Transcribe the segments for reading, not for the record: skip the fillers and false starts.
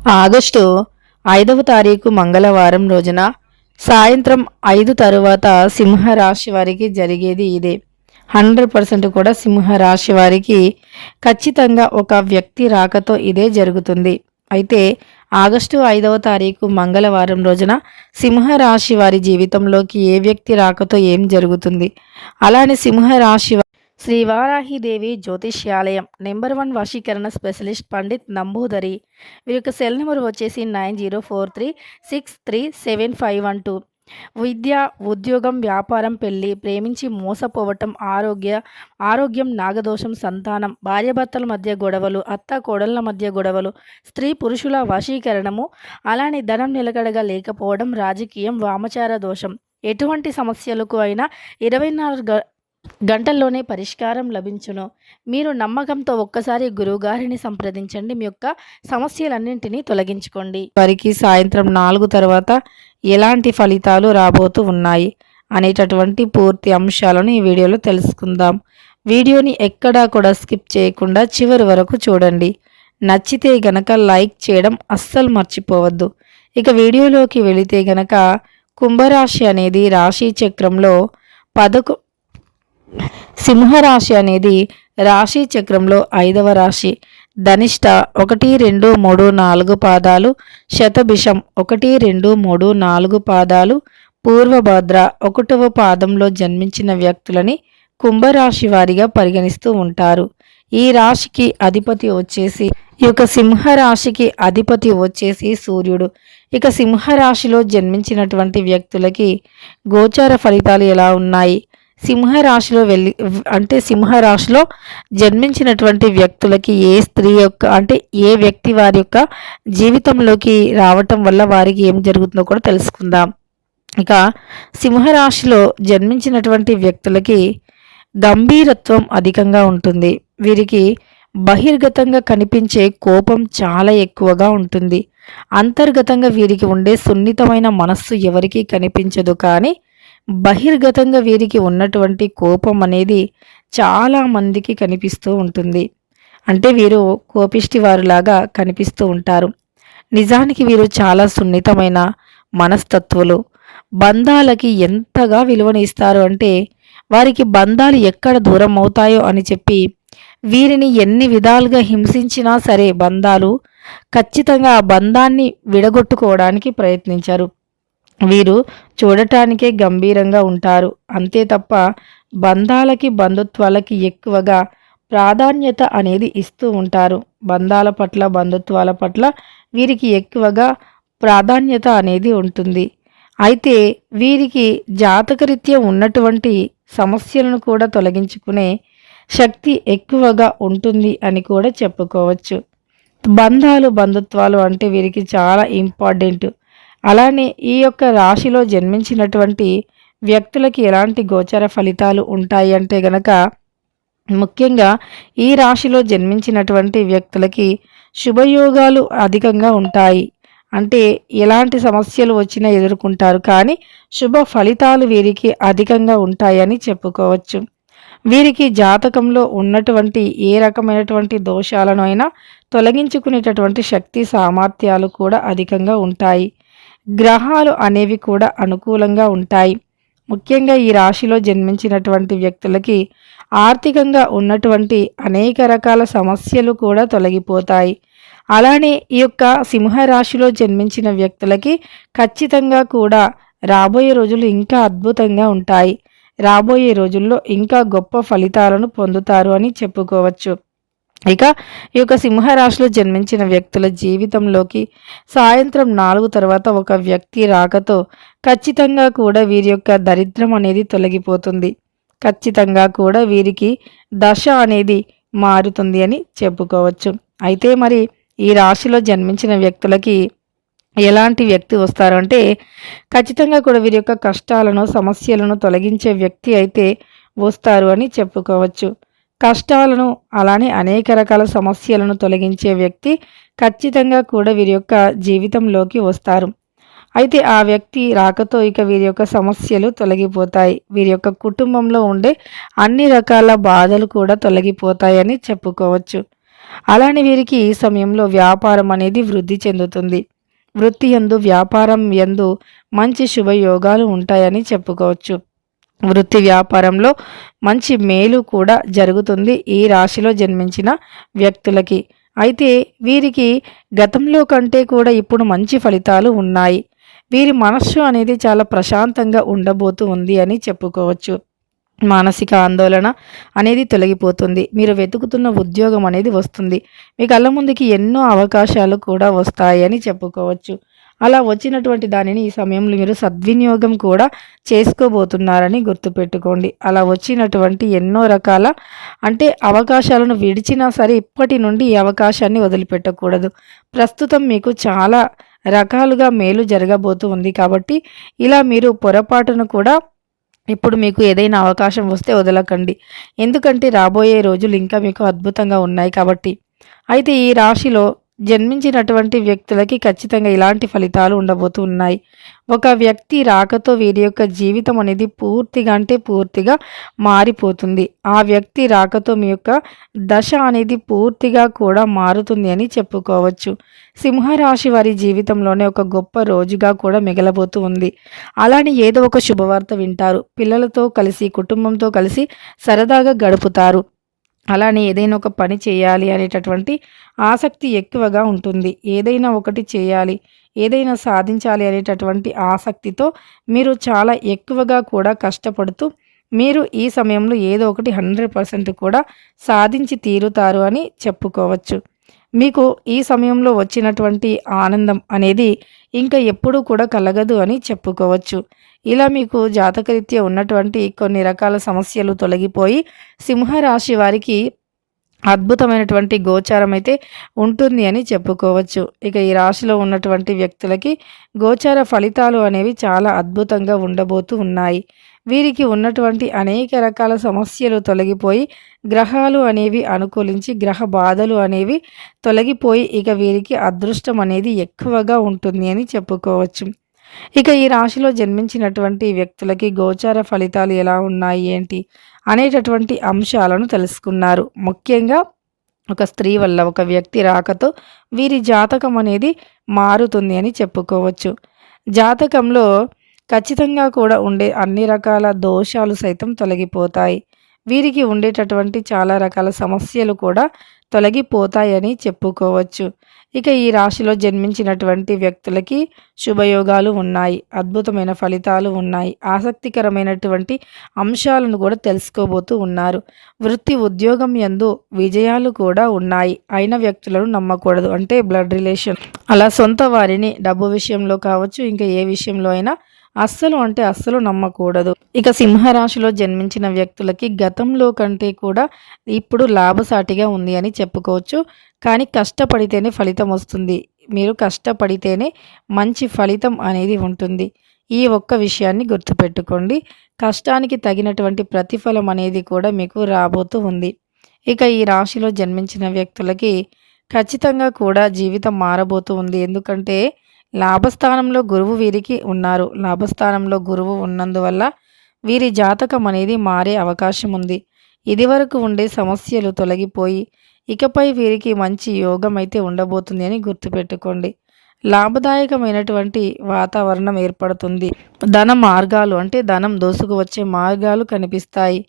August 5వ తారీఖు మంగళవారం రోజున సాయంత్రం 5 తరువాత సింహరాశి వారికి జరిగేది ఇదే. 100% కూడా సింహరాశి వారికి ఖచ్చితంగా ఒక వ్యక్తి రాకతో ఇదే జరుగుతుంది. అయితే ఆగస్టు 5వ తారీఖు మంగళవారం రోజున సింహరాశి వారి జీవితంలోకి ఏ వ్యక్తి రాకతో ఏం జరుగుతుంది? అలానే సింహరాశి శ్రీ వారాహిదేవి జ్యోతిష్యాలయం నెంబర్ 1 వశీకరణ స్పెషలిస్ట్ పండిత్ నంబూదరి. వీరి యొక్క సెల్ నెంబర్ వచ్చేసి 9043637512. విద్య, ఉద్యోగం, వ్యాపారం, పెళ్లి, ప్రేమించి మోసపోవటం, ఆరోగ్యం, నాగదోషం, సంతానం, భార్యాభర్తల మధ్య గొడవలు, అత్త కోడళ్ల మధ్య గొడవలు, స్త్రీ పురుషుల వశీకరణము, అలానే ధనం నిలకడగా లేకపోవడం, రాజకీయం, వామచార దోషం, ఎటువంటి సమస్యలకు అయినా 24 గంటల్లోనే పరిష్కారం లభించును. మీరు నమ్మకంతో ఒక్కసారి గురువుగారిని సంప్రదించండి. మీ యొక్క సమస్యలన్నింటినీ తొలగించుకోండి. వారికి సాయంత్రం 4 తర్వాత ఎలాంటి ఫలితాలు రాబోతూ ఉన్నాయి అనేటటువంటి పూర్తి అంశాలను ఈ వీడియోలో తెలుసుకుందాం. వీడియోని ఎక్కడా కూడా స్కిప్ చేయకుండా చివరి వరకు చూడండి. నచ్చితే గనక లైక్ చేయడం అస్సలు మర్చిపోవద్దు. ఇక వీడియోలోకి వెళితే గనక కుంభరాశి అనేది రాశి చక్రంలో సింహరాశి అనేది రాశి చక్రంలో 5వ రాశి. ధనిష్ట 1, 2, 3, 4 పాదాలు, శతభిషం 1, 2, 3, 4 పాదాలు, పూర్వభద్ర 1వ పాదంలో జన్మించిన వ్యక్తులని కుంభరాశి వారిగా పరిగణిస్తూ ఉంటారు. ఈ రాశికి అధిపతి వచ్చేసి ఈ యొక్క సింహరాశికి అధిపతి వచ్చేసి సూర్యుడు. ఇక సింహరాశిలో జన్మించినటువంటి వ్యక్తులకి గోచార ఫలితాలు ఎలా ఉన్నాయి? సింహరాశిలో జన్మించినటువంటి వ్యక్తులకి ఏ స్త్రీ యొక్క ఏ వ్యక్తి వారి యొక్క జీవితంలోకి రావటం వల్ల వారికి ఏం జరుగుతుందో కూడా తెలుసుకుందాం. ఇక సింహరాశిలో జన్మించినటువంటి వ్యక్తులకి గంభీరత్వం అధికంగా ఉంటుంది. వీరికి బహిర్గతంగా కనిపించే కోపం చాలా ఎక్కువగా ఉంటుంది. అంతర్గతంగా వీరికి ఉండే సున్నితమైన మనస్సు ఎవరికీ కనిపించదు. కానీ బహిర్గతంగా వీరికి ఉన్నటువంటి కోపం అనేది చాలా మందికి కనిపిస్తూ ఉంటుంది. వీరు కోపిష్టి వారులాగా కనిపిస్తూ ఉంటారు. నిజానికి వీరు చాలా సున్నితమైన మనస్తత్వులు. బంధాలకి ఎంతగా విలువనిస్తారు అంటే వారికి బంధాలు ఎక్కడ దూరం అవుతాయో అని చెప్పి వీరిని ఎన్ని విధాలుగా హింసించినా సరే బంధాలు ఖచ్చితంగా ఆ బంధాన్ని విడగొట్టుకోవడానికి ప్రయత్నించారు. వీరు చూడటానికే గంభీరంగా ఉంటారు. అంతే తప్ప బంధాలకి బంధుత్వాలకి ఎక్కువగా ప్రాధాన్యత అనేది ఇస్తూ ఉంటారు. బంధాల పట్ల బంధుత్వాల పట్ల వీరికి ఎక్కువగా ప్రాధాన్యత అనేది ఉంటుంది. అయితే వీరికి జాతకరీత్యా ఉన్నటువంటి సమస్యలను కూడా తొలగించుకునే శక్తి ఎక్కువగా ఉంటుంది అని కూడా చెప్పుకోవచ్చు. బంధుత్వాలు అంటే వీరికి చాలా ఇంపార్టెంట్. అలానే ఈ యొక్క రాశిలో జన్మించినటువంటి వ్యక్తులకి ఎలాంటి గోచర ఫలితాలు ఉంటాయి అంటే గనక ముఖ్యంగా ఈ రాశిలో జన్మించినటువంటి వ్యక్తులకి శుభయోగాలు అధికంగా ఉంటాయి. ఎలాంటి సమస్యలు వచ్చినా ఎదుర్కొంటారు, కానీ శుభ ఫలితాలు వీరికి అధికంగా ఉంటాయని చెప్పుకోవచ్చు. వీరికి జాతకంలో ఉన్నటువంటి ఏ రకమైనటువంటి దోషాలను అయినా తొలగించుకునేటటువంటి శక్తి సామర్థ్యాలు కూడా అధికంగా ఉంటాయి. గ్రహాలు అనేవి కూడా అనుకూలంగా ఉంటాయి. ముఖ్యంగా ఈ రాశిలో జన్మించినటువంటి వ్యక్తులకి ఆర్థికంగా ఉన్నటువంటి అనేక రకాల సమస్యలు కూడా తొలగిపోతాయి. అలానే ఈ యొక్క సింహరాశిలో జన్మించిన వ్యక్తులకి ఖచ్చితంగా కూడా రాబోయే రోజులు ఇంకా అద్భుతంగా ఉంటాయి. రాబోయే రోజుల్లో ఇంకా గొప్ప ఫలితాలను పొందుతారు అని చెప్పుకోవచ్చు. ఇక ఈ యొక్క సింహరాశిలో జన్మించిన వ్యక్తుల జీవితంలోకి సాయంత్రం 4 తర్వాత ఒక వ్యక్తి రాకతో ఖచ్చితంగా కూడా వీరి యొక్క దరిద్రం అనేది తొలగిపోతుంది. ఖచ్చితంగా కూడా వీరికి దశ అనేది మారుతుంది అని చెప్పుకోవచ్చు. అయితే మరి ఈ రాశిలో జన్మించిన వ్యక్తులకి ఎలాంటి వ్యక్తి వస్తారు అంటే ఖచ్చితంగా కూడా వీరి యొక్క కష్టాలను సమస్యలను తొలగించే వ్యక్తి అయితే వస్తారు అని చెప్పుకోవచ్చు. కష్టాలను అలానే అనేక రకాల సమస్యలను తొలగించే వ్యక్తి ఖచ్చితంగా కూడా వీరి యొక్క జీవితంలోకి వస్తారు. అయితే ఆ వ్యక్తి రాకతో ఇక వీరి యొక్క సమస్యలు తొలగిపోతాయి. వీరి యొక్క కుటుంబంలో ఉండే అన్ని రకాల బాధలు కూడా తొలగిపోతాయని చెప్పుకోవచ్చు. అలానే వీరికి ఈ సమయంలో వ్యాపారం అనేది వృద్ధి చెందుతుంది. వృత్తి యందు, వ్యాపారం యందు మంచి శుభయోగాలు ఉంటాయని చెప్పుకోవచ్చు. వృత్తి వ్యాపారంలో మంచి మేలు కూడా జరుగుతుంది ఈ రాశిలో జన్మించిన వ్యక్తులకి. అయితే వీరికి గతంలో కంటే కూడా ఇప్పుడు మంచి ఫలితాలు ఉన్నాయి. వీరి మనస్సు అనేది చాలా ప్రశాంతంగా ఉండబోతూ ఉంది అని చెప్పుకోవచ్చు. మానసిక ఆందోళన అనేది తొలగిపోతుంది. మీరు వెతుకుతున్న ఉద్యోగం అనేది వస్తుంది. మీ కళ్ళ ముందుకి ఎన్నో అవకాశాలు కూడా వస్తాయని చెప్పుకోవచ్చు. అలా వచ్చినటువంటి దానిని ఈ సమయంలో మీరు సద్వినియోగం కూడా చేసుకోబోతున్నారని గుర్తుపెట్టుకోండి. అలా వచ్చినటువంటి ఎన్నో రకాల అవకాశాలను విడిచినా సరే ఇప్పటి నుండి ఈ అవకాశాన్ని వదిలిపెట్టకూడదు. ప్రస్తుతం మీకు చాలా రకాలుగా మేలు జరగబోతూ ఉంది కాబట్టి ఇలా మీరు పొరపాటును కూడా ఇప్పుడు మీకు ఏదైనా అవకాశం వస్తే వదలకండి. ఎందుకంటే రాబోయే రోజులు ఇంకా మీకు అద్భుతంగా ఉన్నాయి కాబట్టి. అయితే ఈ రాశిలో జన్మించినటువంటి వ్యక్తులకి ఖచ్చితంగా ఇలాంటి ఫలితాలు ఉండబోతూ ఉన్నాయి. ఒక వ్యక్తి రాకతో వీరి యొక్క జీవితం అనేది పూర్తిగా మారిపోతుంది. ఆ వ్యక్తి రాకతో మీ యొక్క దశ అనేది పూర్తిగా కూడా మారుతుంది అని చెప్పుకోవచ్చు. సింహరాశి వారి జీవితంలోనే ఒక గొప్ప రోజుగా కూడా మిగలబోతూ ఉంది. అలానే ఏదో ఒక శుభవార్త వింటారు. పిల్లలతో కలిసి, కుటుంబంతో కలిసి సరదాగా గడుపుతారు. అలానే ఏదైనా ఒక పని చేయాలి అనేటటువంటి ఆసక్తి ఎక్కువగా ఉంటుంది. ఏదైనా ఒకటి చేయాలి, ఏదైనా సాధించాలి అనేటటువంటి ఆసక్తితో మీరు చాలా ఎక్కువగా కూడా కష్టపడుతూ మీరు ఈ సమయంలో ఏదో ఒకటి 100% కూడా సాధించి తీరుతారు అని చెప్పుకోవచ్చు. మీకు ఈ సమయంలో వచ్చినటువంటి ఆనందం అనేది ఇంకా ఎప్పుడూ కూడా కలగదు అని చెప్పుకోవచ్చు. ఇలా మీకు జాతకరీత్యా ఉన్నటువంటి కొన్ని రకాల సమస్యలు తొలగిపోయి సింహరాశి వారికి అద్భుతమైనటువంటి గోచారం అయితే ఉంటుంది అని చెప్పుకోవచ్చు. ఇక ఈ రాశిలో ఉన్నటువంటి వ్యక్తులకి గోచార ఫలితాలు అనేవి చాలా అద్భుతంగా ఉండబోతూ ఉన్నాయి. వీరికి ఉన్నటువంటి అనేక రకాల సమస్యలు తొలగిపోయి గ్రహాలు అనేవి అనుకూలించి గ్రహ బాధలు అనేవి తొలగిపోయి ఇక వీరికి అదృష్టం అనేది ఎక్కువగా ఉంటుంది అని చెప్పుకోవచ్చు. ఇక ఈ రాశిలో జన్మించినటువంటి వ్యక్తులకి గోచార ఫలితాలు ఎలా ఉన్నాయి ఏంటి అనేటటువంటి అంశాలను తెలుసుకున్నారు. ముఖ్యంగా ఒక స్త్రీ వల్ల ఒక వ్యక్తి రాకతో వీరి జాతకం అనేది మారుతుంది అని చెప్పుకోవచ్చు. జాతకంలో ఖచ్చితంగా కూడా ఉండే అన్ని రకాల దోషాలు సైతం తొలగిపోతాయి. వీరికి ఉండేటటువంటి చాలా రకాల సమస్యలు కూడా తొలగిపోతాయని చెప్పుకోవచ్చు. ఇక ఈ రాశిలో జన్మించినటువంటి వ్యక్తులకి శుభయోగాలు ఉన్నాయి. అద్భుతమైన ఫలితాలు ఉన్నాయి. ఆసక్తికరమైనటువంటి అంశాలను కూడా తెలుసుకోబోతూ ఉన్నారు. వృత్తి ఉద్యోగం యందు విజయాలు కూడా ఉన్నాయి. అయిన వ్యక్తులను నమ్మకూడదు. బ్లడ్ రిలేషన్ అలా సొంత వారిని డబ్బు విషయంలో కావచ్చు, ఇంకా ఏ విషయంలో అయినా అస్సలు నమ్మకూడదు. ఇక సింహరాశిలో జన్మించిన వ్యక్తులకి గతంలో కంటే కూడా ఇప్పుడు లాభసాటిగా ఉంది అని చెప్పుకోవచ్చు. కానీ కష్టపడితేనే ఫలితం వస్తుంది. మీరు కష్టపడితేనే మంచి ఫలితం అనేది ఉంటుంది. ఈ ఒక్క విషయాన్ని గుర్తుపెట్టుకోండి. కష్టానికి తగినటువంటి ప్రతిఫలం అనేది కూడా మీకు రాబోతూ ఉంది. ఇక ఈ రాశిలో జన్మించిన వ్యక్తులకి ఖచ్చితంగా కూడా జీవితం మారబోతూ ఉంది. ఎందుకంటే లాభస్థానంలో గురువు వీరికి ఉన్నారు. లాభస్థానంలో గురువు ఉన్నందువల్ల వీరి జాతకం అనేది మారే అవకాశం ఉంది. ఇదివరకు ఉండే సమస్యలు తొలగిపోయి ఇకపై వీరికి మంచి యోగం అయితే ఉండబోతుంది అని గుర్తుపెట్టుకోండి. లాభదాయకమైనటువంటి వాతావరణం ఏర్పడుతుంది. ధన మార్గాలు ధనం దోసుకు వచ్చే మార్గాలు కనిపిస్తాయి.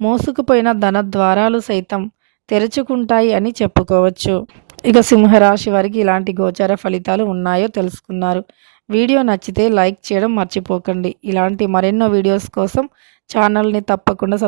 మోసుకుపోయిన ధన ద్వారాలు సైతం తెరుచుకుంటాయి అని చెప్పుకోవచ్చు. ఇక సింహరాశి వారికి ఇలాంటి గోచార ఫలితాలు ఉన్నాయో తెలుసుకున్నారు. వీడియో నచ్చితే లైక్ చేయడం మర్చిపోకండి. ఇలాంటి మరెన్నో వీడియోస్ కోసం ఛానల్ని తప్పకుండా